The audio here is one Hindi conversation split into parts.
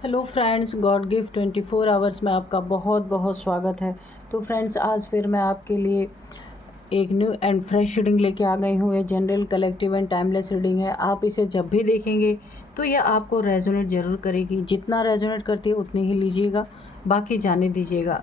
Hello friends, God gift 24 hours में आपका बहुत बहुत स्वागत है। तो फ्रेंड्स, आज फिर मैं आपके लिए एक न्यू एंड फ्रेश रीडिंग लेके आ गई हूँ। ये general, collective and timeless reading है। आप इसे जब भी देखेंगे तो ये आपको रेजोनेट ज़रूर करेगी। जितना रेजोनेट करती है उतनी ही लीजिएगा, बाकी जाने दीजिएगा।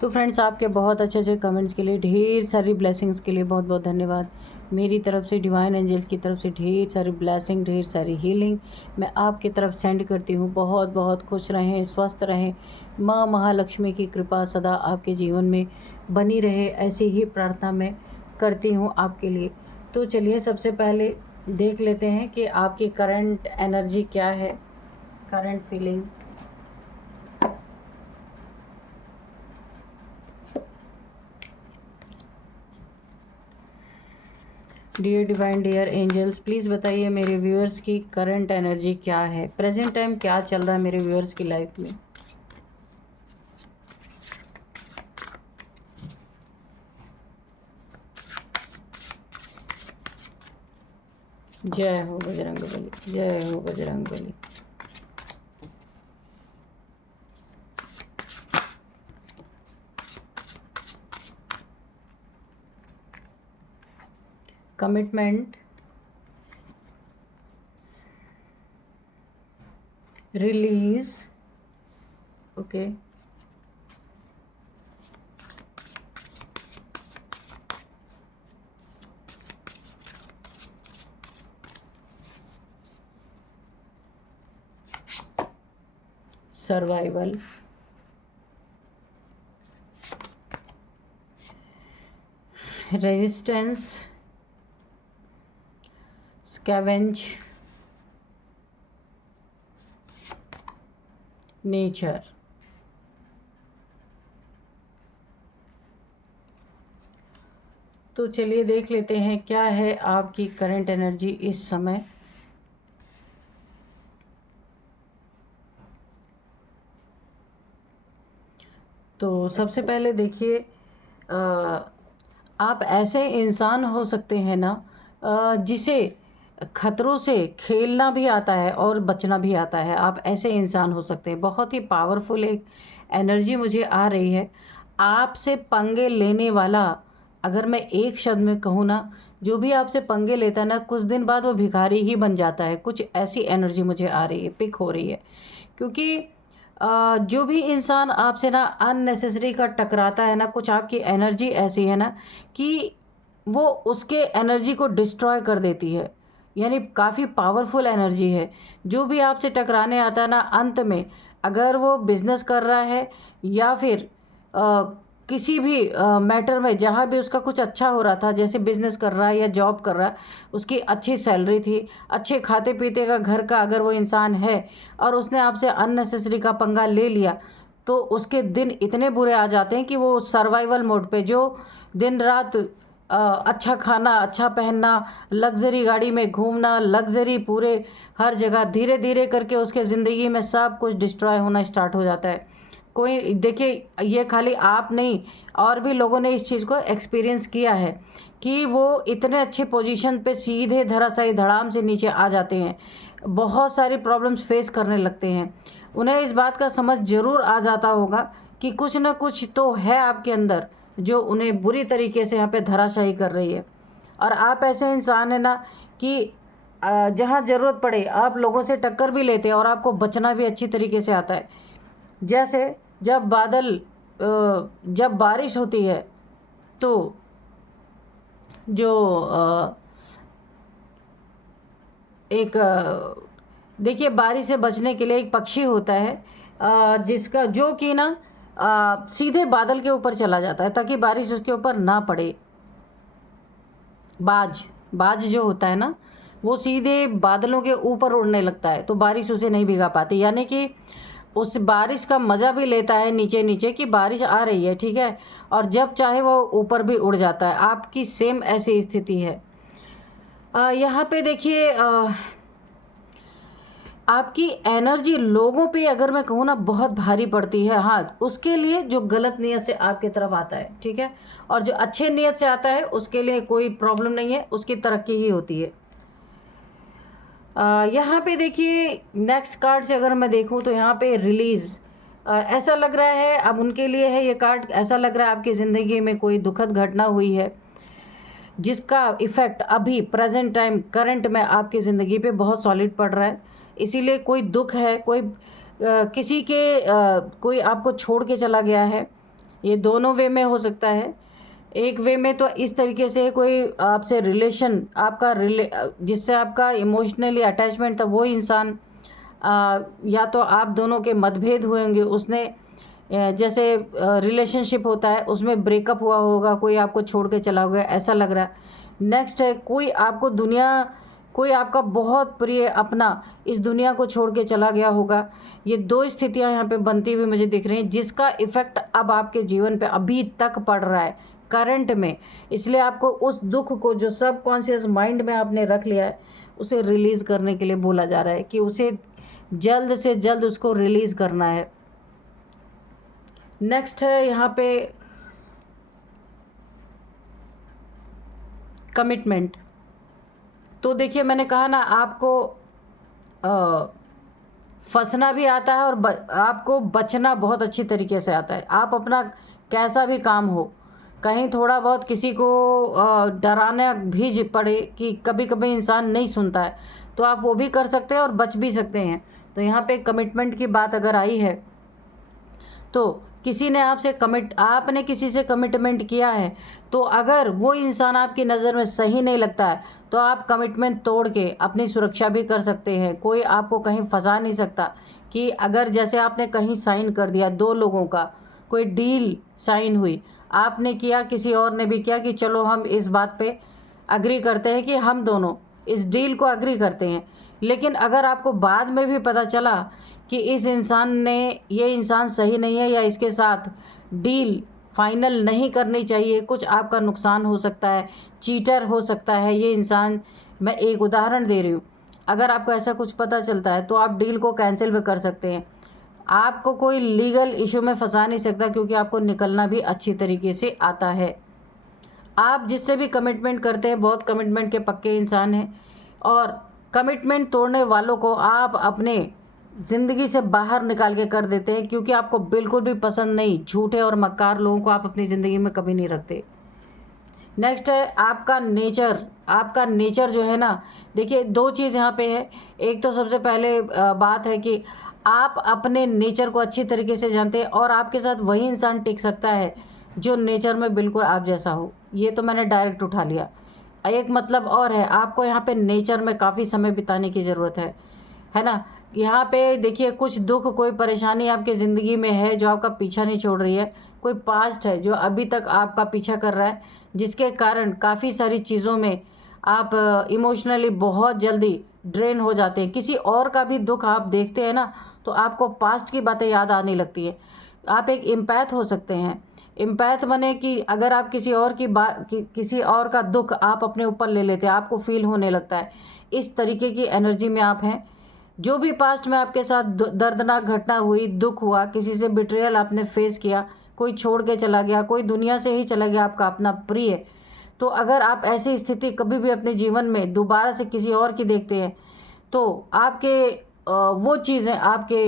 तो फ्रेंड्स, आपके बहुत अच्छे अच्छे कमेंट्स के लिए, ढेर सारी ब्लेसिंग्स के लिए बहुत बहुत धन्यवाद। मेरी तरफ से, डिवाइन एंजल्स की तरफ से ढेर सारी ब्लेसिंग, ढेर सारी हीलिंग मैं आपकी तरफ सेंड करती हूँ। बहुत बहुत खुश रहें, स्वस्थ रहें। माँ महालक्ष्मी की कृपा सदा आपके जीवन में बनी रहे, ऐसी ही प्रार्थना मैं करती हूँ आपके लिए। तो चलिए, सबसे पहले देख लेते हैं कि आपकी करंट एनर्जी क्या है, current feeling. Dear divine, dear angels, please बताइए मेरे व्यूअर्स की करंट एनर्जी क्या है, प्रेजेंट टाइम क्या चल रहा है मेरे व्यूअर्स की लाइफ में। जय हो बजरंगबली, जय हो Bajrangbali. Commitment, release, okay, survival, resistance, scavenge, nature. तो चलिए देख लेते हैं क्या है आपकी करंट एनर्जी इस समय। तो सबसे पहले देखिए, आप ऐसे इंसान हो सकते हैं ना, जिसे खतरों से खेलना भी आता है और बचना भी आता है। आप ऐसे इंसान हो सकते हैं। बहुत ही पावरफुल एक एनर्जी मुझे आ रही है। आपसे पंगे लेने वाला, अगर मैं एक शब्द में कहूँ ना, जो भी आपसे पंगे लेता है ना, कुछ दिन बाद वो भिखारी ही बन जाता है। कुछ ऐसी एनर्जी मुझे आ रही है, पिक हो रही है। क्योंकि जो भी इंसान आपसे ना अननेसेसरी का टकराता है ना, कुछ आपकी एनर्जी ऐसी है ना कि वो उसके एनर्जी को डिस्ट्रॉय कर देती है। यानी काफ़ी पावरफुल एनर्जी है। जो भी आपसे टकराने आता है ना, अंत में अगर वो बिजनेस कर रहा है या फिर किसी भी मैटर में, जहाँ भी उसका कुछ अच्छा हो रहा था, जैसे बिजनेस कर रहा है या जॉब कर रहा है, उसकी अच्छी सैलरी थी, अच्छे खाते पीते का घर का अगर वो इंसान है और उसने आपसे अननेसेसरी का पंगा ले लिया, तो उसके दिन इतने बुरे आ जाते हैं कि वो सर्वाइवल मोड पे, जो दिन रात अच्छा खाना, अच्छा पहनना, लग्जरी गाड़ी में घूमना, लग्जरी पूरे हर जगह, धीरे धीरे करके उसके ज़िंदगी में सब कुछ डिस्ट्रॉय होना स्टार्ट हो जाता है। कोई देखिए, ये खाली आप नहीं, और भी लोगों ने इस चीज़ को एक्सपीरियंस किया है कि वो इतने अच्छे पोजीशन पे सीधे धराशायी धड़ाम से नीचे आ जाते हैं। बहुत सारी प्रॉब्लम्स फेस करने लगते हैं। उन्हें इस बात का समझ ज़रूर आ जाता होगा कि कुछ न कुछ तो है आपके अंदर जो उन्हें बुरी तरीके से यहाँ पे धराशायी कर रही है। और आप ऐसे इंसान हैं ना कि जहाँ ज़रूरत पड़े आप लोगों से टक्कर भी लेते हैं और आपको बचना भी अच्छी तरीके से आता है। जैसे जब बारिश होती है तो जो एक देखिए, बारिश से बचने के लिए एक पक्षी होता है, जिसका जो कि ना सीधे बादल के ऊपर चला जाता है ताकि बारिश उसके ऊपर ना पड़े। बाज बाज जो होता है ना, वो सीधे बादलों के ऊपर उड़ने लगता है तो बारिश उसे नहीं भिगा पाती। यानी कि उस बारिश का मज़ा भी लेता है नीचे नीचे कि बारिश आ रही है, ठीक है, और जब चाहे वो ऊपर भी उड़ जाता है। आपकी सेम ऐसी स्थिति है। यहाँ पे देखिए, आपकी एनर्जी लोगों पे, अगर मैं कहूँ ना, बहुत भारी पड़ती है। हाँ, उसके लिए जो गलत नीयत से आपकी तरफ आता है, ठीक है, और जो अच्छे नीयत से आता है उसके लिए कोई प्रॉब्लम नहीं है, उसकी तरक्की ही होती है। यहाँ पे देखिए नेक्स्ट कार्ड से अगर मैं देखूँ तो यहाँ पे रिलीज़ ऐसा लग रहा है, अब उनके लिए है ये कार्ड, ऐसा लग रहा है आपकी ज़िंदगी में कोई दुखद घटना हुई है जिसका इफ़ेक्ट अभी प्रेजेंट टाइम करंट में आपकी ज़िंदगी पे बहुत सॉलिड पड़ रहा है। इसीलिए कोई दुख है, कोई किसी के कोई आपको छोड़ के चला गया है। ये दोनों वे में हो सकता है। एक वे में तो इस तरीके से कोई आपसे रिलेशन आपका जिससे आपका इमोशनली अटैचमेंट था वो इंसान, या तो आप दोनों के मतभेद हुए होंगे, उसने जैसे रिलेशनशिप होता है उसमें ब्रेकअप हुआ होगा, कोई आपको छोड़ के चला गया, ऐसा लग रहा है। नेक्स्ट है कोई आपका बहुत प्रिय अपना इस दुनिया को छोड़ के चला गया होगा। ये दो स्थितियां यहाँ पे बनती हुई मुझे दिख रही हैं जिसका इफ़ेक्ट अब आपके जीवन पे अभी तक पड़ रहा है करंट में। इसलिए आपको उस दुख को जो सबकॉन्शियस माइंड में आपने रख लिया है उसे रिलीज़ करने के लिए बोला जा रहा है कि उसे जल्द से जल्द उसको रिलीज़ करना है। नेक्स्ट है यहाँ पे कमिटमेंट। तो देखिए मैंने कहा ना आपको फंसना भी आता है और आपको बचना बहुत अच्छी तरीके से आता है। आप अपना कैसा भी काम हो, कहीं थोड़ा बहुत किसी को डराना भी पड़े कि कभी कभी इंसान नहीं सुनता है, तो आप वो भी कर सकते हैं और बच भी सकते हैं। तो यहाँ पे कमिटमेंट की बात अगर आई है तो किसी ने आपने किसी से कमिटमेंट किया है, तो अगर वो इंसान आपकी नज़र में सही नहीं लगता है तो आप कमिटमेंट तोड़ के अपनी सुरक्षा भी कर सकते हैं। कोई आपको कहीं फंसा नहीं सकता कि अगर जैसे आपने कहीं साइन कर दिया, दो लोगों का कोई डील साइन हुई, आपने किया, किसी और ने भी किया कि चलो हम इस बात पे अग्री करते हैं कि हम दोनों इस डील को अग्री करते हैं, लेकिन अगर आपको बाद में भी पता चला कि ये इंसान सही नहीं है या इसके साथ डील फाइनल नहीं करनी चाहिए, कुछ आपका नुकसान हो सकता है, चीटर हो सकता है ये इंसान, मैं एक उदाहरण दे रही हूँ। अगर आपको ऐसा कुछ पता चलता है तो आप डील को कैंसिल भी कर सकते हैं। आपको कोई लीगल इशू में फंसा नहीं सकता क्योंकि आपको निकलना भी अच्छी तरीके से आता है। आप जिससे भी कमिटमेंट करते हैं बहुत कमिटमेंट के पक्के इंसान हैं, और कमिटमेंट तोड़ने वालों को आप अपने ज़िंदगी से बाहर निकाल के कर देते हैं क्योंकि आपको बिल्कुल भी पसंद नहीं। झूठे और मक्कार लोगों को आप अपनी ज़िंदगी में कभी नहीं रखते। नेक्स्ट है आपका नेचर जो है ना, देखिए दो चीज़ यहाँ पे है। एक तो सबसे पहले बात है कि आप अपने नेचर को अच्छी तरीके से जानते हैं और आपके साथ वही इंसान टिक सकता है जो नेचर में बिल्कुल आप जैसा हो। ये तो मैंने डायरेक्ट उठा लिया। एक मतलब और है, आपको यहाँ पे नेचर में काफ़ी समय बिताने की ज़रूरत है ना। यहाँ पे देखिए कुछ दुख, कोई परेशानी आपकी ज़िंदगी में है जो आपका पीछा नहीं छोड़ रही है, कोई पास्ट है जो अभी तक आपका पीछा कर रहा है, जिसके कारण काफ़ी सारी चीज़ों में आप इमोशनली बहुत जल्दी ड्रेन हो जाते हैं। किसी और का भी दुख आप देखते हैं ना तो आपको पास्ट की बातें याद आने लगती है। आप एक एम्पैथ हो सकते हैं। एम्पैथ बने कि अगर आप किसी और का दुख आप अपने ऊपर ले लेते हैं, आपको फील होने लगता है। इस तरीके की एनर्जी में आप हैं। जो भी पास्ट में आपके साथ दर्दनाक घटना हुई, दुख हुआ, किसी से बिट्रेयल आपने फेस किया, कोई छोड़ के चला गया, कोई दुनिया से ही चला गया आपका अपना प्रिय, तो अगर आप ऐसी स्थिति कभी भी अपने जीवन में दोबारा से किसी और की देखते हैं तो आपके वो चीज़ें आपके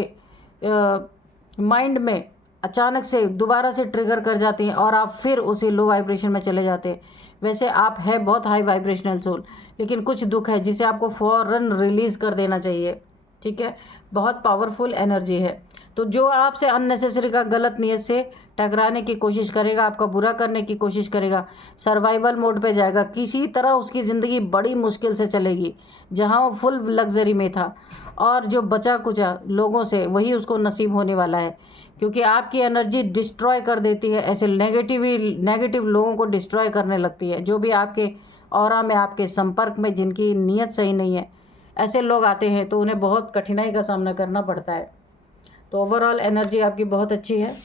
माइंड में अचानक से दोबारा से ट्रिगर कर जाती हैं और आप फिर उसी लो वाइब्रेशन में चले जाते हैं। वैसे आप है बहुत हाई वाइब्रेशनल सोल, लेकिन कुछ दुख है जिसे आपको फ़ौरन रिलीज़ कर देना चाहिए। ठीक है, बहुत पावरफुल एनर्जी है। तो जो आपसे अननेसेसरी का गलत नीयत से टकराने की कोशिश करेगा, आपका बुरा करने की कोशिश करेगा, सर्वाइवल मोड पे जाएगा, किसी तरह उसकी ज़िंदगी बड़ी मुश्किल से चलेगी। जहाँ वो फुल लग्जरी में था और जो बचा कुचा लोगों से वही उसको नसीब होने वाला है, क्योंकि आपकी एनर्जी डिस्ट्रॉय कर देती है। ऐसे नेगेटिव लोगों को डिस्ट्रॉय करने लगती है। जो भी आपके ऑरा में, आपके संपर्क में जिनकी नीयत सही नहीं है, ऐसे लोग आते हैं तो उन्हें बहुत कठिनाई का सामना करना पड़ता है। तो ओवरऑल एनर्जी आपकी बहुत अच्छी है।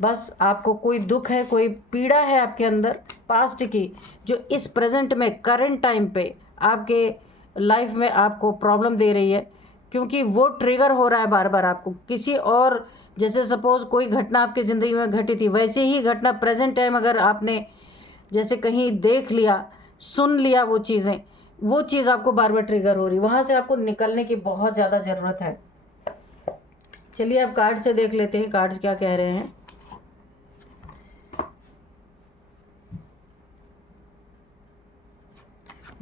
बस आपको कोई दुख है, कोई पीड़ा है आपके अंदर पास्ट की, जो इस प्रेजेंट में करंट टाइम पे आपके लाइफ में आपको प्रॉब्लम दे रही है, क्योंकि वो ट्रिगर हो रहा है बार बार आपको किसी और। जैसे सपोज़ कोई घटना आपकी ज़िंदगी में घटी थी, वैसे ही घटना प्रेजेंट टाइम अगर आपने जैसे कहीं देख लिया, सुन लिया वो चीज़ें, वो चीज़ आपको बार बार ट्रिगर हो रही, वहाँ से आपको निकलने की बहुत ज़्यादा ज़रूरत है। चलिए अब कार्ड से देख लेते हैं कार्ड्स क्या कह रहे हैं।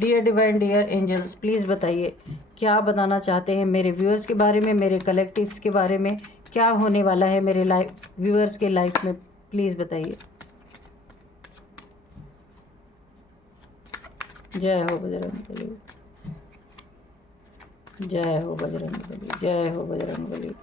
Dear divine, dear angels, please बताइए क्या बताना चाहते हैं मेरे व्यूअर्स के बारे में, मेरे कलेक्टिव्स के बारे में, क्या होने वाला है मेरे लाइफ व्यूअर्स के लाइफ में, प्लीज़ बताइए। जय हो बजरंगबली, जय हो बजरंगबली, जय हो बजरंगबली।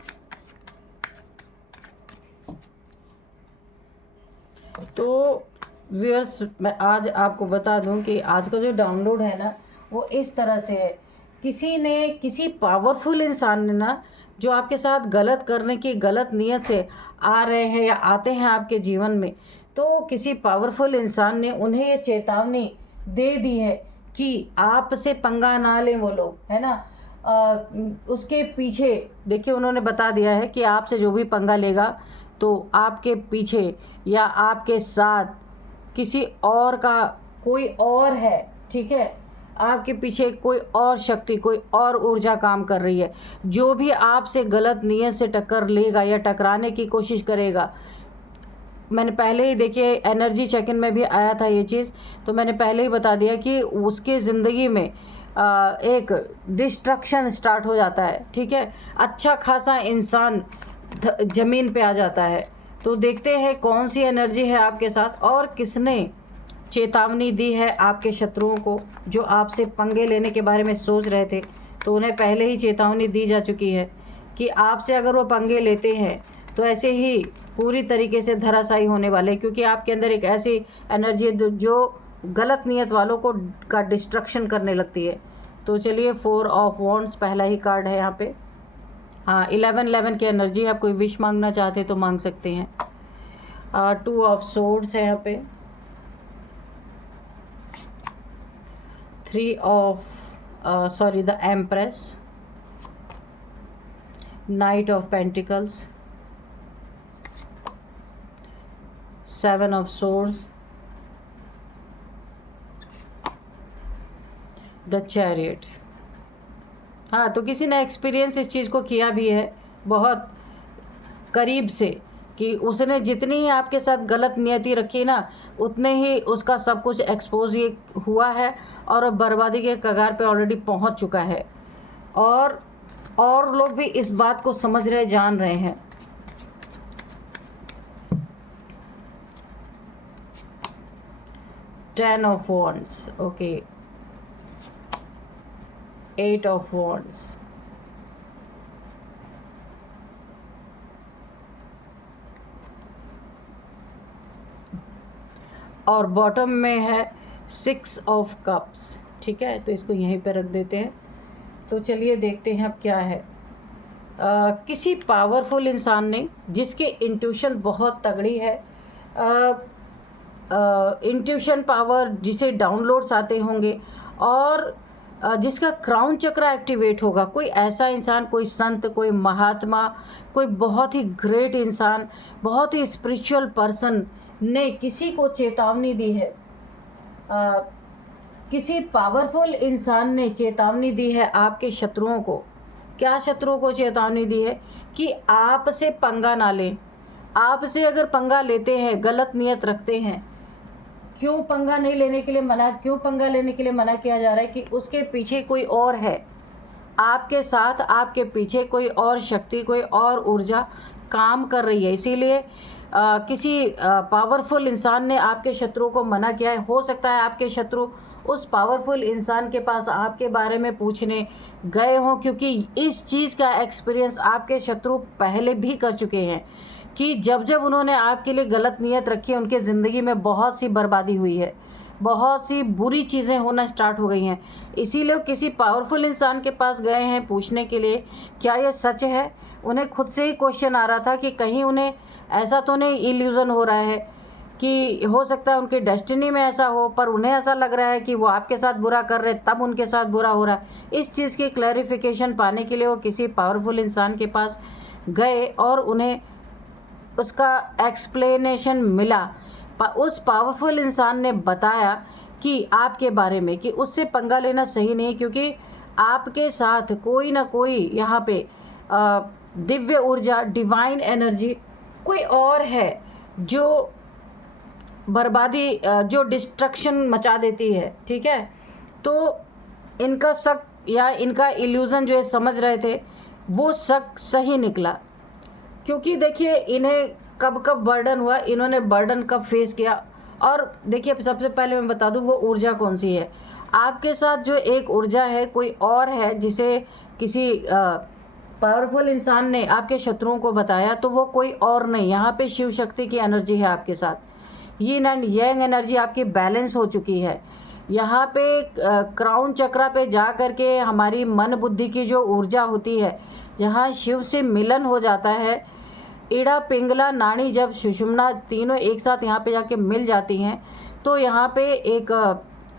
तो व्यूअर्स, मैं आज आपको बता दूं कि आज का जो डाउनलोड है ना, वो इस तरह से है। किसी पावरफुल इंसान ने ना, जो आपके साथ गलत करने की गलत नीयत से आ रहे हैं या आते हैं आपके जीवन में, तो किसी पावरफुल इंसान ने उन्हें ये चेतावनी दे दी है कि आपसे पंगा ना लें वो लोग, है ना। उसके पीछे देखिए, उन्होंने बता दिया है कि आपसे जो भी पंगा लेगा तो आपके पीछे या आपके साथ किसी और का कोई और है, ठीक है। आपके पीछे कोई और शक्ति, कोई और ऊर्जा काम कर रही है। जो भी आपसे गलत नीयत से टक्कर लेगा या टकराने की कोशिश करेगा, मैंने पहले ही देखिए एनर्जी चेक इन में भी आया था ये चीज़, तो मैंने पहले ही बता दिया कि उसके ज़िंदगी में एक डिस्ट्रक्शन स्टार्ट हो जाता है, ठीक है। अच्छा खासा इंसान ज़मीन पे आ जाता है। तो देखते हैं कौन सी एनर्जी है आपके साथ और किसने चेतावनी दी है आपके शत्रुओं को, जो आपसे पंगे लेने के बारे में सोच रहे थे। तो उन्हें पहले ही चेतावनी दी जा चुकी है कि आपसे अगर वो पंगे लेते हैं तो ऐसे ही पूरी तरीके से धराशायी होने वाले, क्योंकि आपके अंदर एक ऐसी एनर्जी है जो गलत नीयत वालों को का डिस्ट्रक्शन करने लगती है। तो चलिए 4 ऑफ वॉन्ड्स पहला ही कार्ड है यहाँ पे। हाँ, 11 की एनर्जी है। आप कोई विश मांगना चाहते तो मांग सकते हैं। 2 ऑफ सोर्ड्स है यहाँ पे। 3 of the empress, night of pentacles, 7 of swords, the chariot. हाँ, तो किसी ने एक्सपीरियंस इस चीज़ को किया भी है बहुत करीब से, कि उसने जितनी ही आपके साथ गलत नियति रखी ना, उतने ही उसका सब कुछ एक्सपोज ये हुआ है और बर्बादी के कगार पे ऑलरेडी पहुंच चुका है। और लोग भी इस बात को समझ रहे, जान रहे हैं। Ten of wands, okay. 8 of wands, और बॉटम में है 6 ऑफ कप्स, ठीक है। तो इसको यहीं पे रख देते हैं। तो चलिए देखते हैं अब क्या है। किसी पावरफुल इंसान ने, जिसकी इंट्यूशन बहुत तगड़ी है, इंट्यूशन पावर जिसे डाउनलोड्स आते होंगे, और जिसका क्राउन चक्र एक्टिवेट होगा, कोई ऐसा इंसान, कोई संत, कोई महात्मा, कोई बहुत ही ग्रेट इंसान, बहुत ही स्पिरिचुअल पर्सन ने किसी को चेतावनी दी है। किसी पावरफुल इंसान ने चेतावनी दी है आपके शत्रुओं को। क्या शत्रुओं को चेतावनी दी है? कि आपसे पंगा ना लें। आपसे अगर पंगा लेते हैं, गलत नियत रखते हैं, क्यों पंगा नहीं लेने के लिए मना, क्यों पंगा लेने के लिए मना किया जा रहा है? कि उसके पीछे कोई और है, आपके साथ, आपके पीछे कोई और शक्ति, कोई और ऊर्जा काम कर रही है। इसीलिए किसी पावरफुल इंसान ने आपके शत्रुओं को मना किया है। हो सकता है आपके शत्रु उस पावरफुल इंसान के पास आपके बारे में पूछने गए हों, क्योंकि इस चीज़ का एक्सपीरियंस आपके शत्रु पहले भी कर चुके हैं कि जब जब उन्होंने आपके लिए गलत नियत रखी है, उनके ज़िंदगी में बहुत सी बर्बादी हुई है, बहुत सी बुरी चीज़ें होना स्टार्ट हो गई हैं। इसीलिए किसी पावरफुल इंसान के पास गए हैं पूछने के लिए क्या ये सच है। उन्हें खुद से ही क्वेश्चन आ रहा था कि कहीं उन्हें ऐसा तो नहीं इल्यूज़न हो रहा है, कि हो सकता है उनकी डेस्टिनी में ऐसा हो, पर उन्हें ऐसा लग रहा है कि वो आपके साथ बुरा कर रहे तब उनके साथ बुरा हो रहा है। इस चीज़ की क्लैरिफिकेशन पाने के लिए वो किसी पावरफुल इंसान के पास गए और उन्हें उसका एक्सप्लेनेशन मिला। उस पावरफुल इंसान ने बताया कि आपके बारे में कि उससे पंगा लेना सही नहीं, क्योंकि आपके साथ कोई ना कोई यहाँ पे दिव्य ऊर्जा, डिवाइन एनर्जी कोई और है जो बर्बादी, जो डिस्ट्रक्शन मचा देती है। ठीक है, तो इनका शक या इनका इल्यूज़न जो ये समझ रहे थे वो शक सही निकला, क्योंकि देखिए इन्हें कब कब बर्डन हुआ, इन्होंने बर्डन कब फेस किया। और देखिए सबसे पहले मैं बता दूं वो ऊर्जा कौन सी है। आपके साथ जो एक ऊर्जा है कोई और है, जिसे किसी पावरफुल इंसान ने आपके शत्रुओं को बताया, तो वो कोई और नहीं, यहाँ पे शिव शक्ति की एनर्जी है आपके साथ। यिन एंड यांग एनर्जी आपकी बैलेंस हो चुकी है। यहाँ पे क्राउन चक्रा पे जा करके हमारी मन बुद्धि की जो ऊर्जा होती है, जहाँ शिव से मिलन हो जाता है, इड़ा पिंगला नाड़ी जब सुषुम्ना तीनों एक साथ यहाँ पे जाके मिल जाती हैं, तो यहाँ पे एक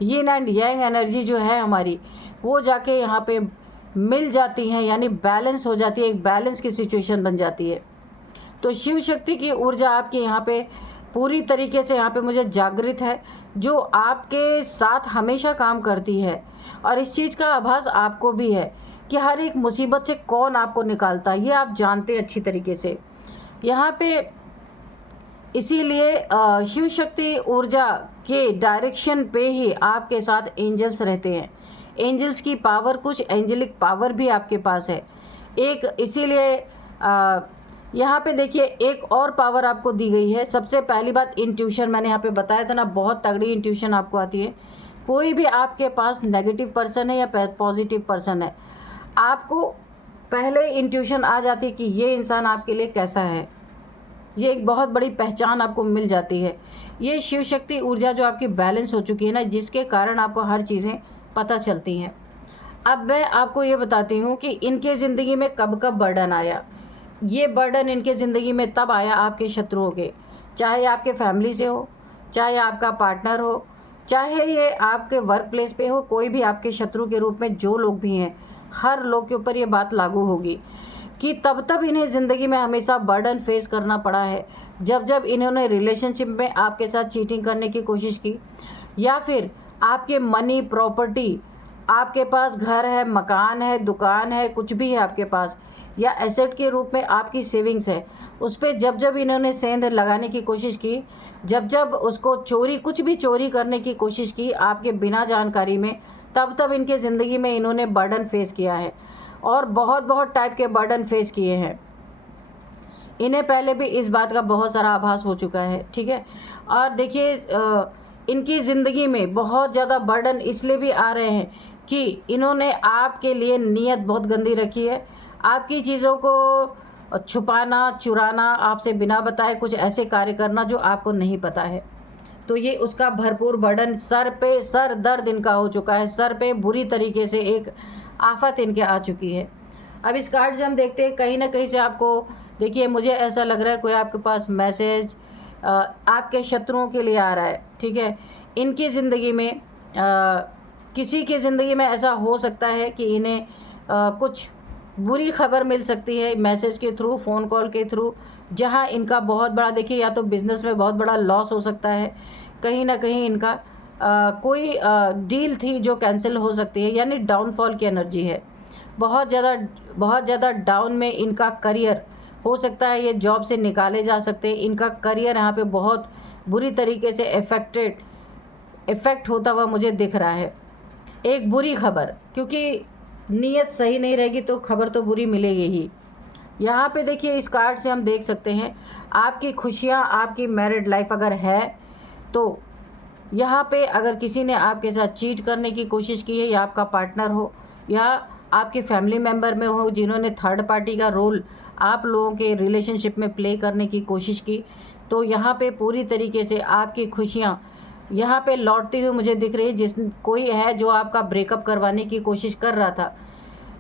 यिन एंड यांग एनर्जी जो है हमारी, वो जाके यहाँ पे मिल जाती हैं, यानी बैलेंस हो जाती है, एक बैलेंस की सिचुएशन बन जाती है। तो शिव शक्ति की ऊर्जा आपके यहाँ पे पूरी तरीके से यहाँ पे मुझे जागृत है, जो आपके साथ हमेशा काम करती है। और इस चीज़ का आभास आपको भी है कि हर एक मुसीबत से कौन आपको निकालता है, ये आप जानते हैं अच्छी तरीके से। यहाँ पे इसीलिए शिव शक्ति ऊर्जा के डायरेक्शन पे ही आपके साथ एंजल्स रहते हैं। एंजल्स की पावर, कुछ एंजेलिक पावर भी आपके पास है एक, इसीलिए यहाँ पे देखिए एक और पावर आपको दी गई है। सबसे पहली बात इंट्यूशन, मैंने यहाँ पे बताया था ना, बहुत तगड़ी इंट्यूशन आपको आती है। कोई भी आपके पास नेगेटिव पर्सन है या पॉजिटिव पर्सन है, आपको पहले इंट्यूशन आ जाती है कि ये इंसान आपके लिए कैसा है, ये एक बहुत बड़ी पहचान आपको मिल जाती है। ये शिव शक्ति ऊर्जा जो आपकी बैलेंस हो चुकी है ना, जिसके कारण आपको हर चीज़ें पता चलती हैं। अब मैं आपको ये बताती हूँ कि इनके ज़िंदगी में कब कब बर्डन आया। ये बर्डन इनके ज़िंदगी में तब आया आपके शत्रुओं के, चाहे आपके फैमिली से हो, चाहे आपका पार्टनर हो, चाहे ये आपके वर्क प्लेस पे हो, कोई भी आपके शत्रु के रूप में जो लोग भी हैं, हर लोग के ऊपर ये बात लागू होगी कि तब इन्हें ज़िंदगी में हमेशा बर्डन फेस करना पड़ा है। जब जब इन्होंने रिलेशनशिप में आपके साथ चीटिंग करने की कोशिश की, या फिर आपके मनी प्रॉपर्टी, आपके पास घर है, मकान है, दुकान है, कुछ भी है आपके पास, या एसेट के रूप में आपकी सेविंग्स है, उस पर जब जब इन्होंने सेंध लगाने की कोशिश की, जब जब उसको चोरी, कुछ भी चोरी करने की कोशिश की आपके बिना जानकारी में, तब इनके ज़िंदगी में इन्होंने बर्डन फेस किया है। और बहुत बहुत टाइप के बर्डन फेस किए हैं। इन्हें पहले भी इस बात का बहुत सारा आभास हो चुका है। ठीक है, और देखिए इनकी ज़िंदगी में बहुत ज़्यादा बर्डन इसलिए भी आ रहे हैं कि इन्होंने आपके लिए नीयत बहुत गंदी रखी है। आपकी चीज़ों को छुपाना, चुराना, आपसे बिना बताए कुछ ऐसे कार्य करना जो आपको नहीं पता है, तो ये उसका भरपूर बर्डन सर पे, सर दर्द इनका हो चुका है, सर पे बुरी तरीके से एक आफत इनके आ चुकी है। अब इस कार्ड से हम देखते हैं, कहीं ना कहीं से आपको देखिए, मुझे ऐसा लग रहा है कोई आपके पास मैसेज आपके शत्रुओं के लिए आ रहा है। ठीक है, इनकी ज़िंदगी में किसी की ज़िंदगी में ऐसा हो सकता है कि इन्हें कुछ बुरी खबर मिल सकती है मैसेज के थ्रू, फ़ोन कॉल के थ्रू, जहां इनका बहुत बड़ा, देखिए या तो बिज़नेस में बहुत बड़ा लॉस हो सकता है, कहीं ना कहीं इनका कोई डील थी जो कैंसिल हो सकती है, यानी डाउनफॉल की एनर्जी है। बहुत ज़्यादा डाउन में इनका करियर हो सकता है, ये जॉब से निकाले जा सकते हैं, इनका करियर यहाँ पे बहुत बुरी तरीके से इफ़ेक्ट होता हुआ मुझे दिख रहा है। एक बुरी खबर, क्योंकि नीयत सही नहीं रहेगी तो खबर तो बुरी मिलेगी ही। यहाँ पे देखिए इस कार्ड से हम देख सकते हैं आपकी खुशियाँ, आपकी मैरिड लाइफ अगर है तो यहाँ पे अगर किसी ने आपके साथ चीट करने की कोशिश की है, या आपका पार्टनर हो या आपके फैमिली मेम्बर में हो जिन्होंने थर्ड पार्टी का रोल आप लोगों के रिलेशनशिप में प्ले करने की कोशिश की, तो यहाँ पे पूरी तरीके से आपकी खुशियाँ यहाँ पे लौटती हुई मुझे दिख रही है। कोई है जो आपका ब्रेकअप करवाने की कोशिश कर रहा था,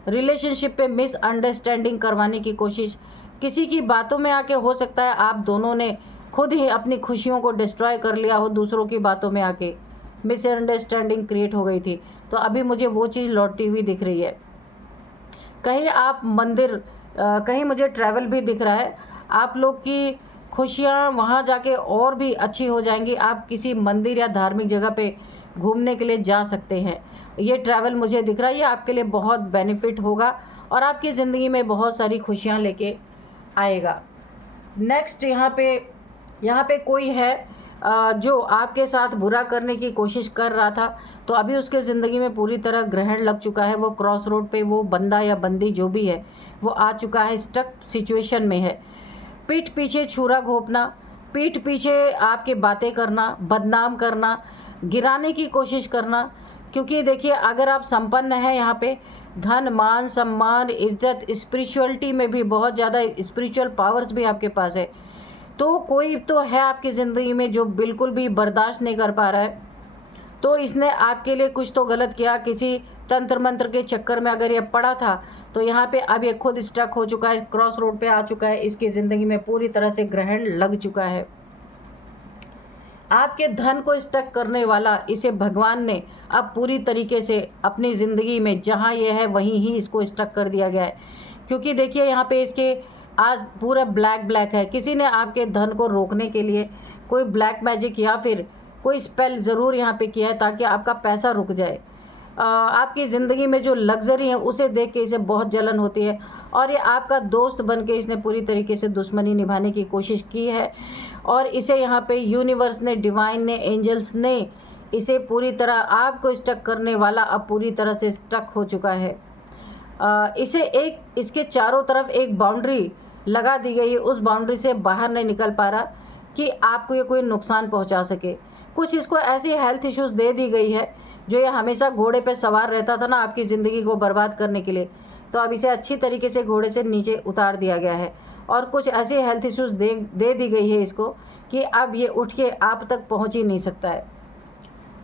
रिलेशनशिप पे मिसअंडरस्टैंडिंग करवाने की कोशिश, किसी की बातों में आके हो सकता है आप दोनों ने खुद ही अपनी खुशियों को डिस्ट्रॉय कर लिया हो, दूसरों की बातों में आके मिसअंडरस्टैंडिंग क्रिएट हो गई थी, तो अभी मुझे वो चीज़ लौटती हुई दिख रही है। कहीं आप मंदिर, कहीं मुझे ट्रैवल भी दिख रहा है, आप लोग की खुशियाँ वहाँ जाके और भी अच्छी हो जाएंगी। आप किसी मंदिर या धार्मिक जगह पे घूमने के लिए जा सकते हैं। ये ट्रैवल मुझे दिख रहा है, ये आपके लिए बहुत बेनिफिट होगा और आपकी ज़िंदगी में बहुत सारी खुशियाँ लेके आएगा। नेक्स्ट यहाँ पे कोई है जो आपके साथ बुरा करने की कोशिश कर रहा था, तो अभी उसके ज़िंदगी में पूरी तरह ग्रहण लग चुका है। वो क्रॉस रोड पे, वो बंदा या बंदी जो भी है वो आ चुका है, स्टक सिचुएशन में है। पीठ पीछे छुरा घोंपना, पीठ पीछे आपकी बातें करना, बदनाम करना, गिराने की कोशिश करना। क्योंकि देखिए, अगर आप संपन्न हैं, यहाँ पे धन, मान, सम्मान, इज्जत, स्पिरिचुअलिटी में भी बहुत ज़्यादा स्पिरिचुअल पावर्स भी आपके पास है, तो कोई तो है आपकी ज़िंदगी में जो बिल्कुल भी बर्दाश्त नहीं कर पा रहा है। तो इसने आपके लिए कुछ तो गलत किया, किसी तंत्र मंत्र के चक्कर में अगर ये पड़ा था, तो यहाँ पे अब ये खुद स्टक हो चुका है, क्रॉस रोड पे आ चुका है, इसकी ज़िंदगी में पूरी तरह से ग्रहण लग चुका है। आपके धन को स्टक करने वाला इसे भगवान ने अब पूरी तरीके से अपनी ज़िंदगी में जहाँ ये है वहीं ही इसको स्टक कर दिया गया है। क्योंकि देखिए, यहाँ पे इसके आज पूरा ब्लैक ब्लैक है। किसी ने आपके धन को रोकने के लिए कोई ब्लैक मैजिक या फिर कोई स्पेल ज़रूर यहाँ पे किया है ताकि आपका पैसा रुक जाए। आपकी ज़िंदगी में जो लग्जरी है उसे देख के इसे बहुत जलन होती है और ये आपका दोस्त बन के इसने पूरी तरीके से दुश्मनी निभाने की कोशिश की है। और इसे यहाँ पे यूनिवर्स ने, डिवाइन ने, एंजल्स ने इसे पूरी तरह आपको स्टक करने वाला अब पूरी तरह से स्टक हो चुका है। इसके चारों तरफ एक बाउंड्री लगा दी गई है, उस बाउंड्री से बाहर नहीं निकल पा रहा कि आपको ये कोई नुकसान पहुंचा सके। कुछ इसको ऐसी हेल्थ इश्यूज़ दे दी गई है जो ये हमेशा घोड़े पे सवार रहता था ना आपकी ज़िंदगी को बर्बाद करने के लिए, तो अब इसे अच्छी तरीके से घोड़े से नीचे उतार दिया गया है और कुछ ऐसी हेल्थ इश्यूज़ दे दी गई है इसको कि अब ये उठ के आप तक पहुँच ही नहीं सकता है।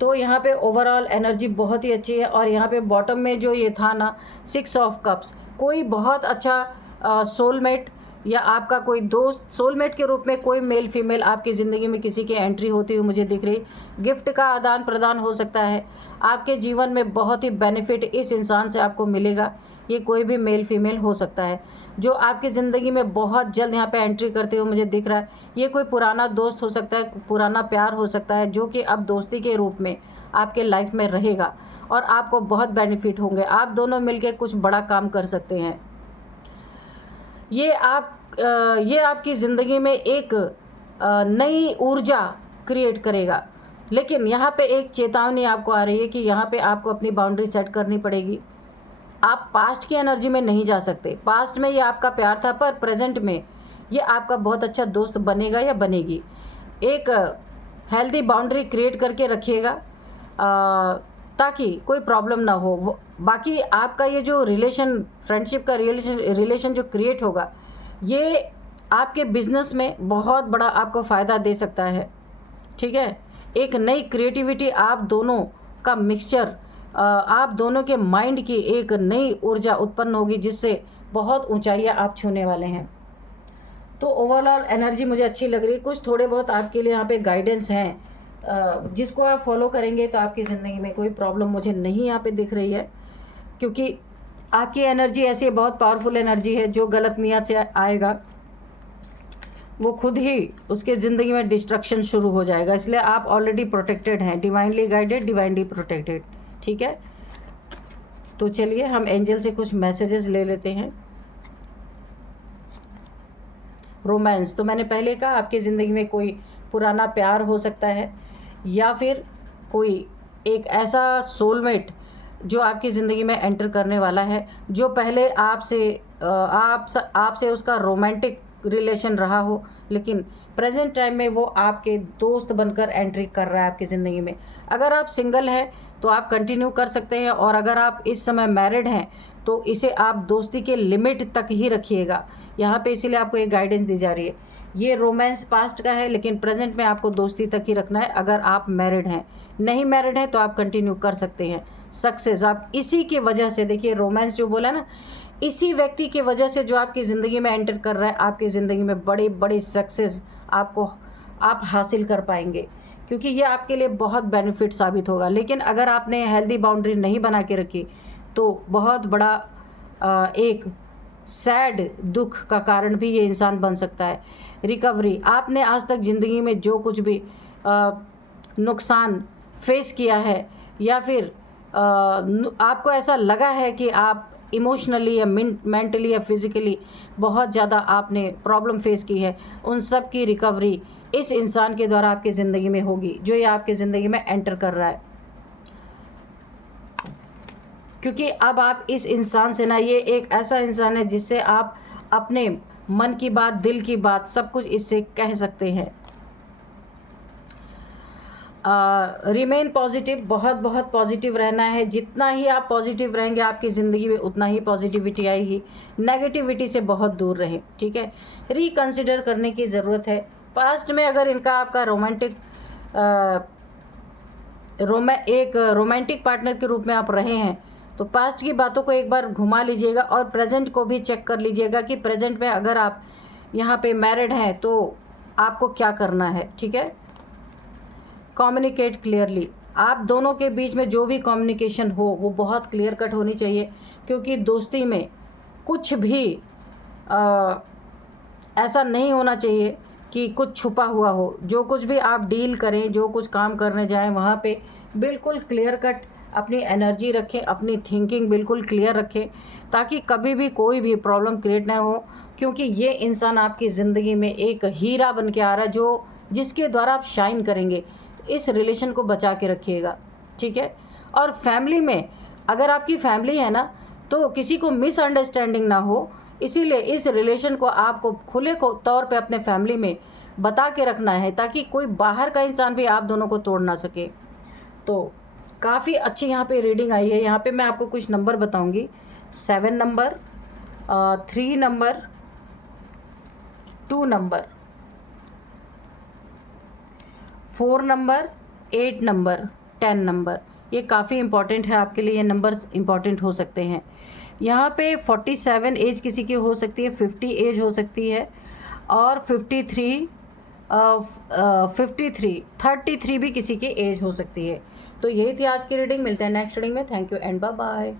तो यहाँ पे ओवरऑल एनर्जी बहुत ही अच्छी है। और यहाँ पे बॉटम में जो ये था ना, 6 ऑफ कप्स, कोई बहुत अच्छा सोलमेट या आपका कोई दोस्त, सोलमेट के रूप में कोई मेल फीमेल आपकी ज़िंदगी में किसी की एंट्री होती हुई मुझे दिख रही। गिफ्ट का आदान प्रदान हो सकता है, आपके जीवन में बहुत ही बेनिफिट इस इंसान से आपको मिलेगा। ये कोई भी मेल फीमेल हो सकता है जो आपकी ज़िंदगी में बहुत जल्द यहाँ पे एंट्री करते हुए मुझे दिख रहा है। ये कोई पुराना दोस्त हो सकता है, पुराना प्यार हो सकता है जो कि अब दोस्ती के रूप में आपके लाइफ में रहेगा और आपको बहुत बेनिफिट होंगे। आप दोनों मिलकर कुछ बड़ा काम कर सकते हैं। ये आपकी ज़िंदगी में एक नई ऊर्जा क्रिएट करेगा। लेकिन यहाँ पे एक चेतावनी आपको आ रही है कि यहाँ पे आपको अपनी बाउंड्री सेट करनी पड़ेगी। आप पास्ट की एनर्जी में नहीं जा सकते। पास्ट में ये आपका प्यार था, पर प्रेजेंट में ये आपका बहुत अच्छा दोस्त बनेगा या बनेगी। एक हेल्दी बाउंड्री क्रिएट करके रखिएगा ताकि कोई प्रॉब्लम ना हो। बाकी आपका ये जो रिलेशन, फ्रेंडशिप का रिलेशन जो क्रिएट होगा, ये आपके बिजनेस में बहुत बड़ा आपको फ़ायदा दे सकता है। ठीक है, एक नई क्रिएटिविटी, आप दोनों का मिक्सचर, आप दोनों के माइंड की एक नई ऊर्जा उत्पन्न होगी जिससे बहुत ऊंचाइयां आप छूने वाले हैं। तो ओवरऑल एनर्जी मुझे अच्छी लग रही है। कुछ थोड़े बहुत आपके लिए यहाँ पे गाइडेंस हैं जिसको आप फॉलो करेंगे तो आपकी ज़िंदगी में कोई प्रॉब्लम मुझे नहीं यहाँ पे दिख रही है, क्योंकि आपकी एनर्जी ऐसी बहुत पावरफुल एनर्जी है। जो गलत नियत से आएगा वो खुद ही उसके ज़िंदगी में डिस्ट्रक्शन शुरू हो जाएगा। इसलिए आप ऑलरेडी प्रोटेक्टेड हैं, डिवाइनली गाइडेड, डिवाइनली प्रोटेक्टेड। ठीक है, तो चलिए हम एंजल से कुछ मैसेजेस ले लेते हैं। रोमांस, तो मैंने पहले कहा आपकी ज़िंदगी में कोई पुराना प्यार हो सकता है या फिर कोई एक ऐसा सोलमेट जो आपकी ज़िंदगी में एंटर करने वाला है, जो पहले आपसे उसका रोमांटिक रिलेशन रहा हो, लेकिन प्रेजेंट टाइम में वो आपके दोस्त बनकर एंट्री कर रहा है आपकी ज़िंदगी में। अगर आप सिंगल हैं तो आप कंटिन्यू कर सकते हैं, और अगर आप इस समय मैरिड हैं तो इसे आप दोस्ती के लिमिट तक ही रखिएगा। यहाँ पे इसीलिए आपको एक गाइडेंस दी जा रही है। ये रोमांस पास्ट का है, लेकिन प्रेजेंट में आपको दोस्ती तक ही रखना है अगर आप मैरिड हैं। नहीं मैरिड हैं तो आप कंटिन्यू कर सकते हैं। सक्सेस आप इसी की वजह से, देखिए रोमांस जो बोला ना, इसी व्यक्ति की वजह से जो आपकी ज़िंदगी में एंटर कर रहा है, आपकी ज़िंदगी में बड़े बड़े सक्सेस आप हासिल कर पाएंगे, क्योंकि ये आपके लिए बहुत बेनिफिट साबित होगा। लेकिन अगर आपने हेल्दी बाउंड्री नहीं बना के रखी तो बहुत बड़ा एक सैड दुख का कारण भी ये इंसान बन सकता है। रिकवरी, आपने आज तक ज़िंदगी में जो कुछ भी नुकसान फेस किया है, या फिर आपको ऐसा लगा है कि आप इमोशनली या मेंटली या फिज़िकली बहुत ज़्यादा आपने प्रॉब्लम फेस की है, उन सब की रिकवरी इस इंसान के द्वारा आपकी ज़िंदगी में होगी, जो ये आपकी ज़िंदगी में एंटर कर रहा है। क्योंकि अब आप इस इंसान से ना, ये एक ऐसा इंसान है जिससे आप अपने मन की बात, दिल की बात, सब कुछ इससे कह सकते हैं। रिमेन पॉजिटिव, बहुत बहुत पॉजिटिव रहना है। जितना ही आप पॉजिटिव रहेंगे आपकी ज़िंदगी में उतना ही पॉजिटिविटी आएगी। नेगेटिविटी से बहुत दूर रहें, ठीक है। रिकंसिडर करने की ज़रूरत है। पास्ट में अगर इनका आपका एक रोमांटिक पार्टनर के रूप में आप रहे हैं, तो पास्ट की बातों को एक बार घुमा लीजिएगा और प्रेजेंट को भी चेक कर लीजिएगा कि प्रेजेंट में अगर आप यहाँ पे मैरिड हैं तो आपको क्या करना है, ठीक है। कम्युनिकेट क्लियरली, आप दोनों के बीच में जो भी कम्युनिकेशन हो वो बहुत क्लियर कट होनी चाहिए, क्योंकि दोस्ती में कुछ भी ऐसा नहीं होना चाहिए कि कुछ छुपा हुआ हो। जो कुछ भी आप डील करें, जो कुछ काम करने जाएं, वहाँ पे बिल्कुल क्लियर कट अपनी एनर्जी रखें, अपनी थिंकिंग बिल्कुल क्लियर रखें, ताकि कभी भी कोई भी प्रॉब्लम क्रिएट ना हो। क्योंकि ये इंसान आपकी ज़िंदगी में एक हीरा बन के आ रहा है, जिसके द्वारा आप शाइन करेंगे। इस रिलेशन को बचा के रखिएगा, ठीक है। और फैमिली में अगर आपकी फैमिली है ना, तो किसी को मिसअंडरस्टैंडिंग ना हो, इसीलिए इस रिलेशन को आपको खुले तौर पे अपने फैमिली में बता के रखना है, ताकि कोई बाहर का इंसान भी आप दोनों को तोड़ ना सके। तो काफ़ी अच्छी यहाँ पे रीडिंग आई है। यहाँ पे मैं आपको कुछ नंबर बताऊँगी। 7 number, 3 number, 2 number, 4 number, 8 number, 10 number, ये काफ़ी इम्पॉर्टेंट है आपके लिए। ये नंबर्स इम्पॉर्टेंट हो सकते हैं। यहाँ पे 47 एज किसी की हो सकती है, 50 एज हो सकती है, और 33 भी किसी की एज हो सकती है। तो यही थी आज की रीडिंग। मिलते हैं नेक्स्ट रीडिंग में। Thank you and bye bye.